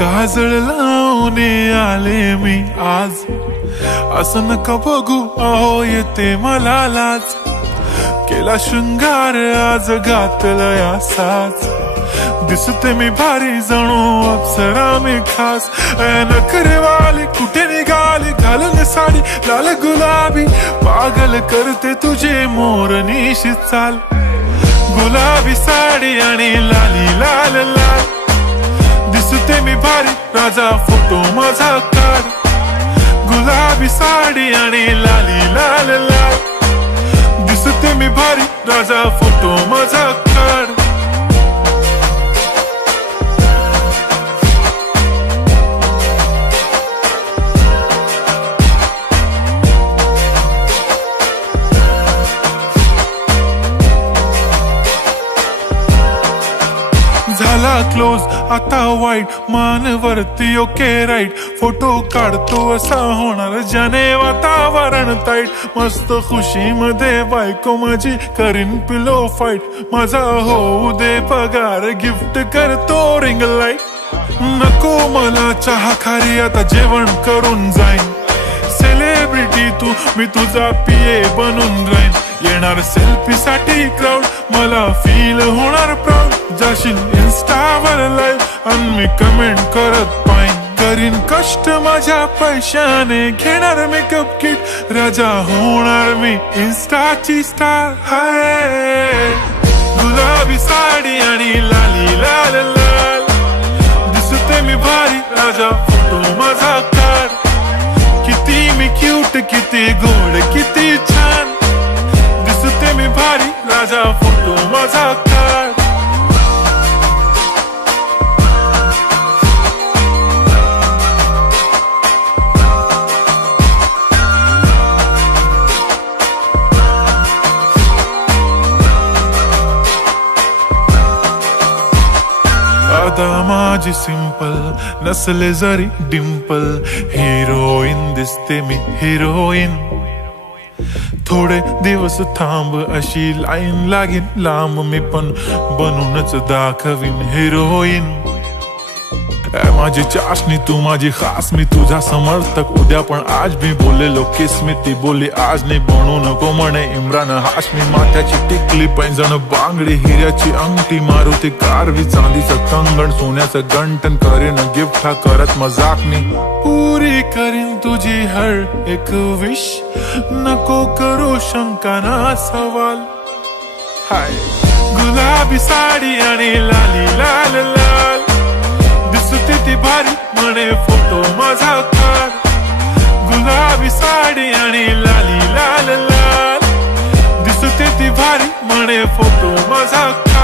काजळ लावून आले मी आज, असं नका बघू अहो येते मला लाज, केला शृंगार आज घातला साज, दिसते मी भारी जणू अप्सरा मी खास, नखरेवाली कुठे निघाली घालून साडी लाल गुलाबी, पागल करते तुझे मोरनीशी चाल, गुलाबी साडी आणि लाली लाल लाल, दिसते मी भारी राजा फोटो माझा काढ, गुलाबी साडी आणि लाली लाल लाल, दिसते मी भारी राजा फोटो माझा काढ. झाला क्लोज आता वाईट, मानवरती ओके राईट, फोटो काढतो असा होणार ज्याने वातावरण ताईट, मस्त खुशी मध्ये बायको माझी करीन पिलो फाईट, माझा होऊ दे पगार गिफ्ट करतो रिंग लाईट, नको मला चहा खारी आता जेवण करून जाईन, सेलिब्रिटी तू मी तुझा पिये बनून राहीन, येणार सेल्फी साठी क्राऊड मला फील होणार प्राऊड, जाशील इन्स्टावर लाईव्ह आणि मी कमेंट करत पाईन, करीन कष्ट माझ्या पैशाने घेणार मेकअप किट, राजा होणार मी इन्स्टाची स्टार. हाय गुलाबी साडी आणि लाली लाल लाल, दिसते मी भारी राजा फोटो माझा काढ, किती मी क्यूट किती गोड किती छान, दिसते मी भारी राजा फोटो माझा काढ. आता माझी सिंपल नसले जरी डिंपल, हिरोईन दिसते मी हिरोईन, थोडे दिवस थांब अशी लाईन लागीन लांब, मी पण बनूनच दाखवीन हिरोईन, माझी चाशनी तू माझी खास, मी तुझा समर्थक उद्या पण आज मी बोलेलो किस मी, ती बोली आज नाही बनू नको म्हणे इम्रान हाशमी, माथ्याची टिकली पैंजण बांगडी हिऱ्याची अंगठी, मारुती कारवी चांदीचं कंगण सोन्याचं गंटन, करीन गिफ्ट हा करत मजाकनी, पुरी करीन तुझी हर एक विश, नको करू शंका ना सवाल. हाय गुलाबी साडी आणि लाली लाल लाल, दिसते ती भारी म्हणे फोटो माझा काढ, गुलाबी साडी आणि लाली लाल लाल, दिसते ती भारी म्हणे फोटो माझा